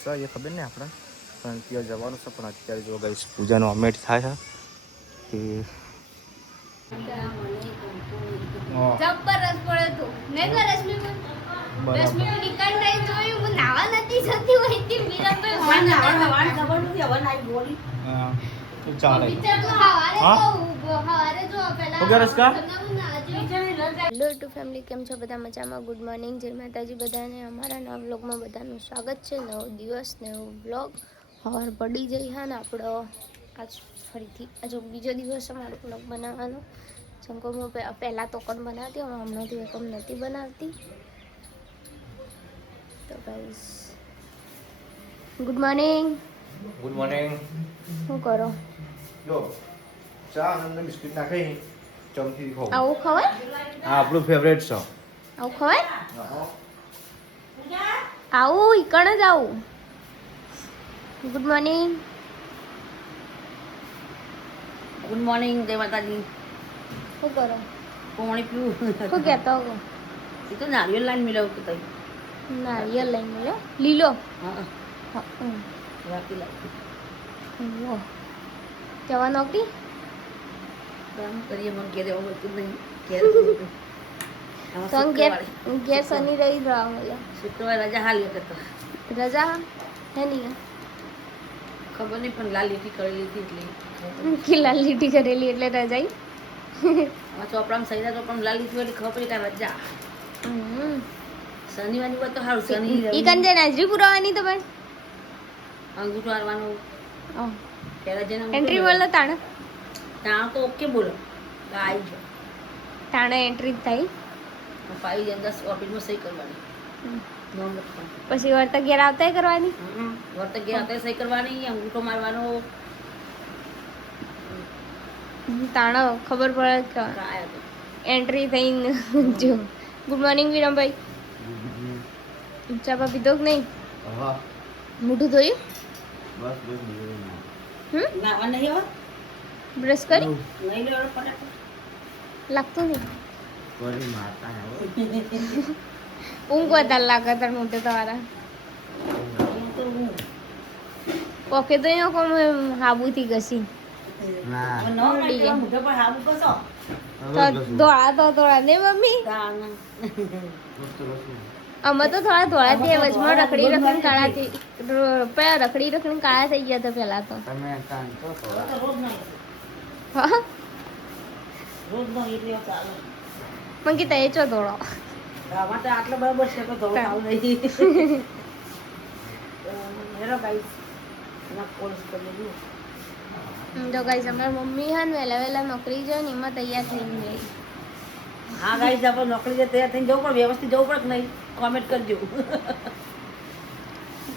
એ ખબર ને આપણે પણ ત્યાં જવાનું છે પણ અત્યારે જો ગાઈસ પૂજાનો અમેટ થાય છે જબરદસ્ત પડે તો નહીં તો રશ્મિ નિકાલ રહી જોયું હું નાવા નથી જતી હોય તે મીરાભાઈ વાણ ખબર નથી હવે નાઈ બોલી હા તો ચાલે પિક્ચર તો હવારે જો પહેલા ઓકે રસ્કા હેલો ટુ ફેમિલી, કેમ છો બધા? મજામાં? ગુડ મોર્નિંગ, જય માતાજી બધાને. અમારા નવા વ્લોગમાં બધાનું સ્વાગત છે. નવો દિવસ નવો વ્લોગ સવાર પડી જઈ હા ને આપણો આજ ફરીથી આજે બીજો દિવસ અમારો વ્લોગ બનાવવાનો. જેમ કે હું પહેલાં તો કણ બનાવતી હું હમણાંથી એકમ નથી બનાવતી. તો guys good morning. Good morning. શું કરો? જો ચા અને બિસ્કિટ નાખી ચમચી ખાઓ. આવું ખવાય? આ આપણું ફેવરેટ છે. આવું ખવાય? આવું ઈકણ જ આવું. Good morning. ગુડ મોર્નિંગ, જય માતાજી. શું કરો? પાણી પીવું. શું કહેતો હો? એ તો નારિયેળ લાઈન મિલાવું તો નારિયેળ લઈને લો લીલો. હા હા રાખી લાવી લો જવા નોકરી કામ કરીએ મને ઘેર એવું હતું નહીં ઘેર તો ઘેર શનિ રહી રહ્યા શુક્રવાર રજા હાલી કરતો રજા હે નહીં ખબર નહીં પણ લાલ લીટી કરી લીધી એટલે કે લાલ લીટી કરેલી એટલે રજાઈ ચોપડામાં સૈરા તો પણ લાલ લીટી એટલે ખબર પડી કે રજા શનિવારની વાત તો સારું શનિ ઈ કંજે નાજરી પુરાવાની તો પણ અંગૂઠો હારવાનું પહેલા જેને એન્ટ્રી બોલો તાણે ત્યાં તો ઓકે બોલો આવી જાઓ તાણે એન્ટ્રી થાય પાઈ જાય 10 ઓફિસમાં સહી કરવાની નોમ લખવાનું પછી વર્તક ઘેર આવતા કરવાની વર્તક ગયા હતા સહી કરવાની અંગૂઠો મારવાનો તાણે ખબર પડે કે કાય હતો એન્ટ્રી થઈને જો ગુડ મોર્નિંગ વિરમભાઈ ચા પા પીધો કે નહીં હા મોઢું ધોયું બસ બસ નાવા નહીં હવે બ્રશ કરી નહીં લેવાનો ફટાફટ લાગતું નહીં કરી માતા હે ઊંઘ વધારે લાગે તાર મોઢે તમારા ઓકે તો અહીંયા કોમ હાબુથી ઘસી ના મોઢા પર હાબુ કસો તો ધોળા ને મમ્મી અમે તો થોડા તે વચમાં રખડી કાળા પેલા રખડી કાળા થઈ ગયા હતા પેલા તો તમે કાન તો થોડા રોજ નહીં હા રોજ નહીં એટલે ચાલે પણ કે તે ચો ધોળો આમાં તો આટલો બરાબર છે તો ધોળો આવું નહીં હેરો ગાઈસ ના કોલ્સ કરી દીધું જો ગાઈસ અમારા મમ્મી હા ને વહેલા નોકરી જાય ને એમાં તૈયાર થઈને ગઈ હા ગાઈસ આપણે નોકરી જે તૈયાર થઈને જવું પડે વ્યવસ્થિત જવું પડે કે નહીં કોમેન્ટ કરજો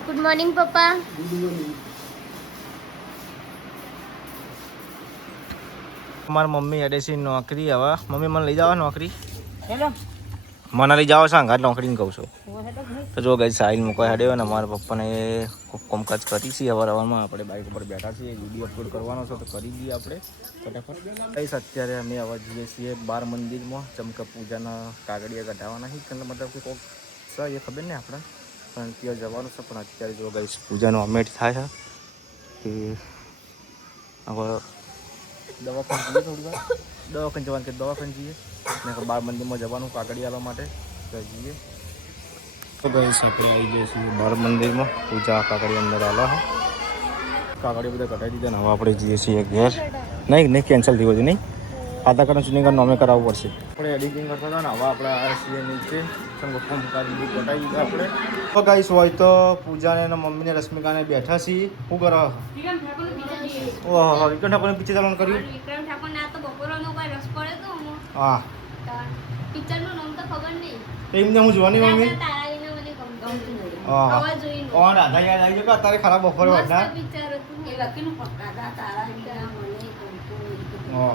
ગુડ મોર્નિંગ પપ્પા મારી મમ્મી અડે છે નોકરી હવે મમ્મી મને લઈ જાવ નોકરી હેલો મને લઈ જાવ સાંગાત નોકરીને કહું છું હું હેલો નહીં તો જો ગઈ સાહિલ મૂકવા હેડ્યો ને મારા પપ્પાને કોમકાજ કરી છે હવારમાં આપણે બાઇક ઉપર બેઠા છીએ વિડીયો અપલોડ કરવાનો છે તો કરી દઈએ આપણે ફટાફટ કઈશ અત્યારે અમે આવા જઈએ છીએ બાર મંદિરમાં ચમકા પૂજાના કાગળિયા કઢાવવાના છે એટલે મતલબ કે કોઈક છે એ ખબર ને આપણે પણ ત્યાં જવાનું છે પણ અત્યારે જો ગઈશ પૂજાનો અમેટ થાય છે કે હવે દવાખાને જઈએ થોડી વાર દવાખાને જવાનું કે દવાખાને જઈએ ને બાર મંદિરમાં જવાનું કાગળિયા આવવા માટે તો જઈએ તો ગઈ શકે આવી જઈએ છીએ બાર મંદિરમાં પૂજા કાગળી અંદર આલો હા કાગળી બધા કઢાવી દીધા ને હવે આપણે જઈએ છીએ ઘેર નહીં કેન્સલ થયું હતું નહીં આધાર કાર્ડ ચૂંટણી કાર્ડ નોમે કરાવવું પડશે આપણે એડિટિંગ કરતા હતા ને હવે આપણે આ છીએ નીચે ફોર્મ કાર્ડ બધું કઢાવી દીધું આપણે તો ગાઈસ હોય તો પૂજાને અને મમ્મીને રશ્મિકાને બેઠા છીએ શું કરો ઓહો વિક્રમ ઠાકોરને પિક્ચર ચાલવાનું કર્યું વિક્રમ ઠાકોર ના તો બપોરનો કોઈ રસ પડે તો હા પિક્ચરનું નામ તો ખબર નહીં એમને હું જોવાની મમ્મી તારાવીને મને ગમતું નહીં હા આવા જોઈને ઓ રાધા યાદ આવી ગયો કે અત્યારે ખરાબ બપોરે વાટના પિક્ચર હતું એ લખીનું પણ દાદા તારા વિના મને ગમતું નહીં.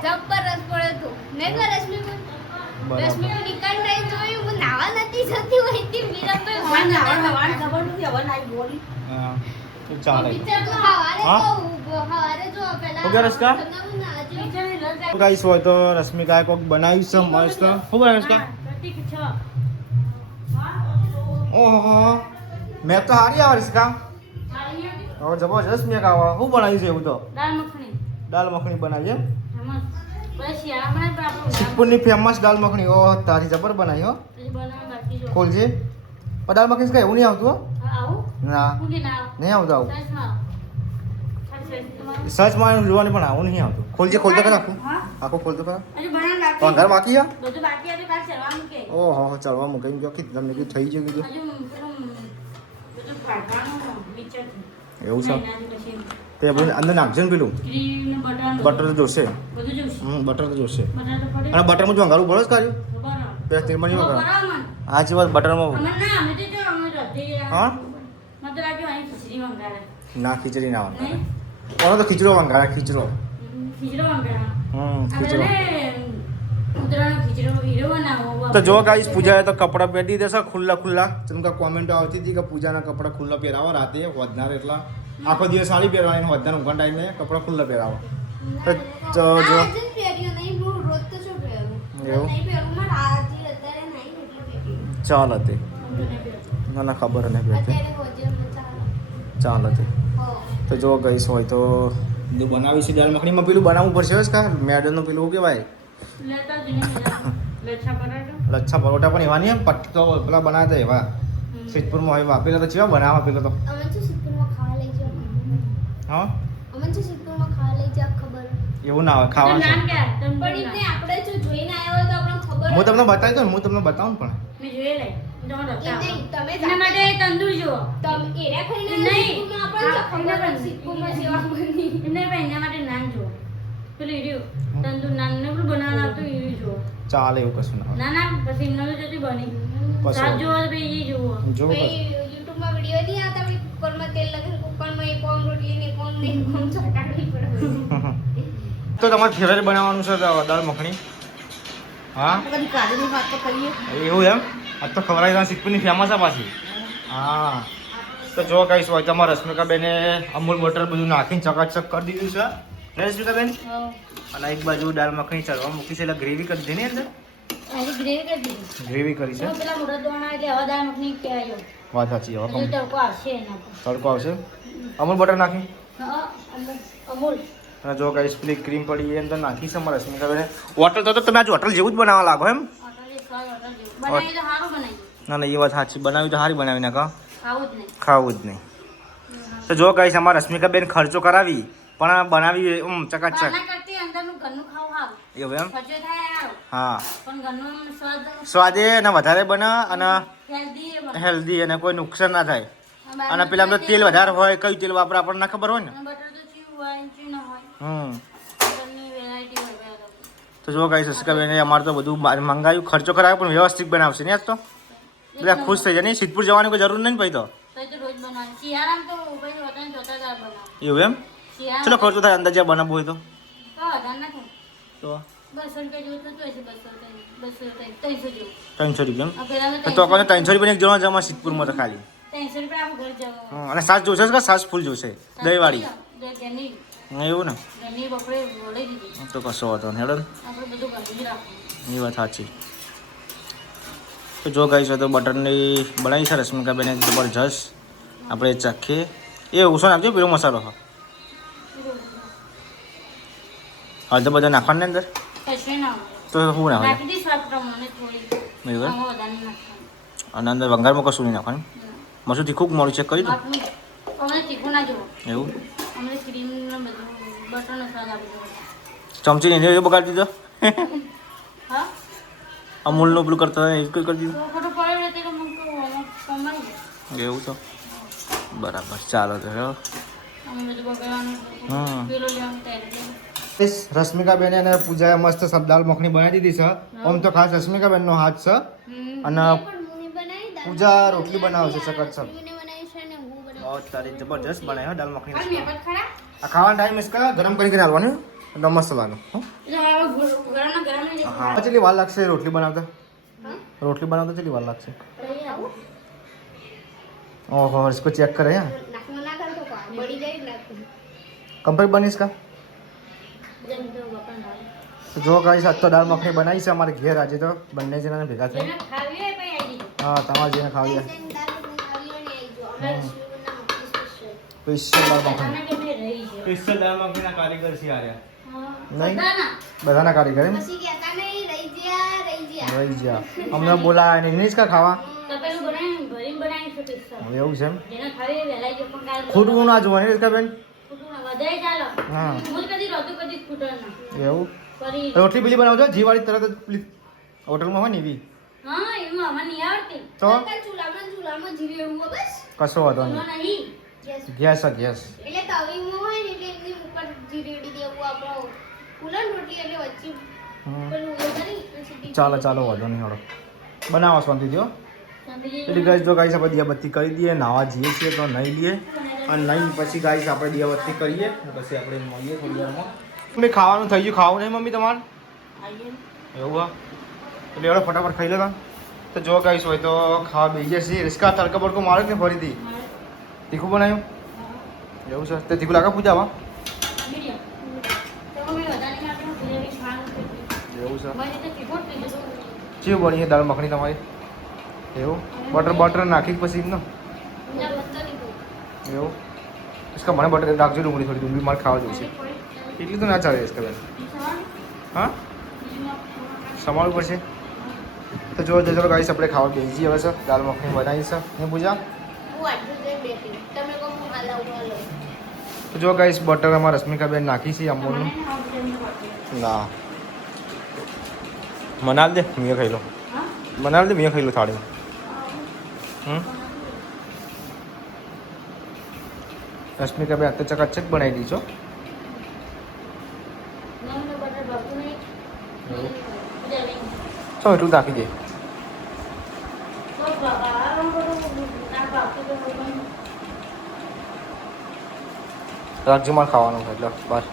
જબરદસ્ત પડે તો નહીં તો રશ્મિ બરાબર નિકાલ રહી જોયું હું નાવા નથી જતી હોય તે મીરાભાઈ વાણ ખબર નથી હવે નાઈ બોલી હા તો ચાલે પિક્ચર તો હવારે હા? હવારે જો પહેલા ઓકે, રસ્કા? તો ગાઈસ હોય તો રશ્મિકાએ કોઈક બનાવ્યું છે મસ્ત શું બનાવ્યું રશ્મિકા ઓહો મેં તો હારી આવે રશ્મિકા હવે જબરજસ્ત મેં ખાવા શું બનાવ્યું છે એવું તો દાળ મખણી દાલ મખણી બનાવી એમ ફેમસ બસ યાર પણ આપણું સિદ્ધપુરની ફેમસ દાલ મખણી ઓ તારી જબર બનાવી હો પછી બનાવવા બાકી જો ખોલજે પણ દાલ મખણી કઈ એવું નહીં આવતું હો આવું ના હું કે ના નહીં આવતું આવું સચમાં સર્ચ માં જોવાની પણ આવું નહીં આવતું ખોલજે ખોલતો કર આખું હા આખું ખોલતો કર હજુ બનાવવા બાકી ઘર બાકી હે બધું બાકી હતું કાલ ચરવા મૂકે ઓહો ચડવા મૂકીને જો કીધું તમને કીધું થઈ ગયું કીધું હજુ પેલું બધું કાઢવાનું વિચાર એવું છે પછી તે બધું અંદર નાખજો ને પેલું ક્રીમ ને બટર બટર તો જોશે બધું જોઈશે બટર તો જોશે બટર તો પડે અને બટરમાં જો અંગારું ભરો જ કર્યું બરાબર પેલા તેલમાં નહીં વગાડો બરાબર મન આજી વાત બટરમાં અમર ના અમે તો જો અમે રોટી હા મત લાગ્યો અહીં ખીચડી મંગાડે ના ખીચડી ના વંગારે નહીં કોનો તો ખીચડો વંગારે ખીચડો ખીચડો મંગાડે ખીચડો ઉતરાનો ખીચડો હીરો બનાવો તો જો ગાઈસ પૂજાએ તો કપડાં પહેરી દેશે ખુલ્લા ખુલ્લા જેમ કે કોમેન્ટો આવતી હતી કે પૂજાના કપડાં ખુલ્લા પહેરાવો રાતે વધનાર એટલા આખો દિવસ સાડી પહેરવાની વધનાર ઊંઘા ટાઈમે કપડાં ખુલ્લા પહેરાવો તો જો એવું ચાલ હતી ના ના ખબર નહીં પહેરતી ચાલ હતી તો જો ગઈશ હોય તો બધું બનાવી છે દાળ મખણીમાં પેલું બનાવવું પડશે જ કા મેડલનું પેલું શું કહેવાય લેતા જ નહીં લચ્છા પરાઠો લચ્છા પરોઠા પણ એવા નહીં એમ પટ્ટો પેલા બનાવતા એવા સિદ્ધપુરમાં હોય એવા પેલા તો કેવા બનાવવા પેલા તો હા એવું ના આવે ખાવાનું નામ ક્યાં હું તમને બતાવી દઉં હું તમને બતાવું પણ મેં જોઈ લે એના માટે તંદૂર જુઓ એમને એના માટે નાન જુઓ પેલું હીર્યું તંદૂર નાન ને પેલું બનાવવાનું આવતું હીર્યું જુઓ ચાલે એવું કશું ના ના ના પછી એમને તો જતી બની પછી સાત જુઓ તો પછી એ જુઓ જો યુટ્યુબમાં વિડિયો નહીં આવતા આપણે કુકરમાં તેલ લગાવી કુકરમાં એક કોમ રોટલી ને કોમ નહીં કોમ ચટાડવી પડે તો તમારે ફેવરેટ બનાવવાનું છે દાળ મખણી હા કદી કાઢીની વાત તો કરીએ એવું એમ આજ તો ખબર આવી સિદ્ધપુરની ફેમસ છે પાછી હા તો જો કહીશ હોય તમારે રશ્મિકાબેને અમૂલ બટર બધું નાખીને ચકાચક કરી દીધું છે ને રશ્મિકાબેન અને એક બાજુ દાળ મખણી ચડવા મૂકી છે એટલે ગ્રેવી કરી દીધી ને અંદર ગ્રેવી કરી દીધી ગ્રેવી કરી છે પેલા મોટા દોણા એટલે હવે દાળ મખની કહેવાય વાત સાચી હવે હજુ તડકો આવશે એના પર તડકો આવશે અમૂલ બટર નાખી હા અમૂલ અને જો કહીશ પેલી ક્રીમ પડી એ અંદર નાખી છે અમારે રશ્મિકાબેને હોટલ તો તમે આજ હોટલ જેવું જ બનાવવા લાગો એમ બનાવી તો સારું બનાવી ના ના એ વાત સાચી બનાવી તો સારી બનાવી નાખો ખાવું જ નહીં ખાવું જ નહીં તો જો કહીશ અમારા રશ્મિકાબેન ખર્ચો કરાવી પણ બનાવી ચકાચક બહારના કરતી અંદરનું ઘરનું ખાવું સારું એવું એમ ખર્ચો થાય સારો હા પણ ઘરનું સ્વાદ સ્વાદે અને વધારે બને અને હેલ્ધી હેલ્ધી અને કોઈ નુકસાન ના થાય અને પેલા તો તેલ વધારે હોય કયું તેલ વાપરે આપણને ના ખબર હોય ને બટર તો ચીવું હોય ચી ન હોય બટરની વેરાયટી હોય બે અલગ. તો જો કહીશ રશ્મિકાબેને અમારે તો બધું મંગાવ્યું ખર્ચો કરાવ્યો પણ વ્યવસ્થિત બનાવશે ને આજ તો બધા ખુશ થઈ જાય નહીં સિદ્ધપુર જવાની કોઈ જરૂર નહીં ને ભાઈ તો તો એ તો રોજ બનાવે શિયાળામાં તો પછી વતન જોતા જ બનાવે એવું એમ ચલો ખર્ચો થાય અંદાજે બનાવવું હોય તો તો વધારે ના થાય તો 200 રૂપિયા જેવું થતું હશે 300 જેવું 300 રૂપિયા આ પેલા એમ તો કોને 300 રૂપિયા એક જણો જમા સિદ્ધપુરમાં તો ખાલી 300 રૂપિયા આપણું ઘર જવું અને સાસ જોશે કે સાસ ફૂલ જોશે દહીંવાળી ઘરની એવું ને ઘરની બપોરે વળી દીધી તો કશો વાંધો નહીં હેડો ને આપણે બધું ઘરનું જ રાખવું એ વાત સાચી તો જો કહીશ તો બટરની બનાવી છે રશ્મિકાબેને જબરજસ્ત આપણે ચાખીએ એ ઓછો નાખજો પેલો મસાલો હા હળદર બધા નાખવાની અંદર કશું ના તો શું નાખે નાખી દી સ્વાદ પ્રમાણે થોડી એવું એમ? આમાં વધારે નહીં નાખવાનું અને અંદર વંગારમાં કશું નહીં નાખવાનું મસું તીખું મળ્યું છે કરી દો આપણું અમને તીખું ના જુઓ એવું અમને ક્રીમ ને બધું બટરનો સ્વાદ આપી દો ચમચી ને એ બગાડી દીધો હા અમૂલનું પેલું કરતા હતા એ કરી દીધું તો ખોટું પડે તે તો મને તો કમાઈ જાય એવું તો બરાબર ચાલો તો હેડો અમે બધું બગાડવાનું હમ. પેલો લેવાનું તૈયાર રશ્મિકાબેન અને પૂજાએ મસ્ત દાળ મખણી બનાવી દીધી છે આમ તો ખાસ રશ્મિકાબેનનો હાથ છે અને પૂજા રોટલી બનાવે છે સખત સર બહુ તારી જબરજસ્ત બનાવી દાળ મખણી આ ખાવાનો ટાઈમ ઇસકા ગરમ કરીને હાલવાનું એટલે મસ્ત લાગે હો? હા કેટલી વાર લાગશે રોટલી બનાવતા રોટલી બનાવતા કેટલી વાર લાગશે ઓહો इसको चेक करे हैं कंप्लीट बनी इसका તો જો ગાઈસ આજ તો દાળ મખણી બનાવી છે અમારે ઘેર આજે તો બંને જણાને ભેગા થઈ હા તમારે જેને ખાવી હોય સ્પેશિયલ દાળ મખની બધાના કે મેં રહી છે. સ્પેશિયલ દાળ મખનીના કારીગર છે આર્યા હા. નહીં બધાના. બધાના કારીગર એમ પછી કહેતા નહીં રહી ગયા રહી ગયા અમને બોલાયા નહીં નહીં જ કા ખાવા તપેલું બનાવીને ભરીને બનાવીને છે special. હવે એવું છે એમ જેને ખાવી હોય વહેલાઈ જાય પણ કાલે ખૂટવું ના જોવાનું રીસ્કા બેન ખૂટવું ના. વધારે ચાલો. હા હું જ કદી રોતું કદી ખૂટે ના. એવું ફરી રોટલી પેલી બનાવજો જીવાળી તરત જ પેલી હોટલમાં હોય ને એવી હા એમાં અમારે નહીં આવડતી. તો ચૂલામાં જીવી એવું હોય બસ કશો વાંધો એમાં નહીં નહીં. ગેસ ગેસ છે ગેસ એટલે તવીમાં હોય ને એટલે એમની ઉપર જીરી ઉડી દેવું આપણો ફૂલન રોટલી એટલે વચ્ચે પેલું એ કરી અને સીધી ચાલો ચાલો વાંધો નહીં હળો બનાવો શાંતિ દો શાંતિથી એટલે ગાઈસ તો ગાઈસ આપણે દિયાબત્તી કરી દઈએ નાવા જઈએ છીએ તો નહીં લઈએ અને નહીં પછી ગાઈસ આપણે દિયાબત્તી કરીએ અને પછી આપણે મળીએ થોડી વારમાં મમ્મી ખાવાનું થઈ ગયું ખાવું નહીં મમ્મી તમારે આવીએ. એવું હા એટલે એવડો ફટાફટ ખાઈ લેતા તો જો ગાઈસ હોય તો ખાવા બેસી જઈએ છીએ રિસ્કા તડકા બડકો મારે કે ફરીથી તીખું બનાવ્યું એવું છે તે તીખું લાગે પૂજામાં મીડિયમ. તો મેં વધારે નાખ્યું ગ્રેવી ખાવાનું છે. એવું છે મારી રીતે તીખું જ થઈ જતું. કેવું બની છે દાળ મખણી તમારી એવું બટર નાખી પછી એમનો ના બનતો નહીં બહુ. એવું इसका મને બટર રાખજો ડુંગળી મારે ખાવા જવું છે એટલી તો ના ચાલે इसका બેન હા સંભાળવું પડશે તો જો ચલો ગાઈસ આપણે ખાવા બેસી હવે છે દાળ મખણી બનાવી છે ને પૂજા હું આટલું જઈ બેઠી તમે કહો હું હાલાવું તો જો ગાઈસ બટર અમારા રશ્મિકા બેન નાખી છે અમૂલનું ના મનાલ દે મેં ખાઈ લો મનાલ દે મેં ખાઈ લો થાળી રશ્મિકા બેન તો ચકાચક બનાવી દીધો ચો એટલું નાખી દે રાખજો મારે ખાવાનું છે એટલે બસ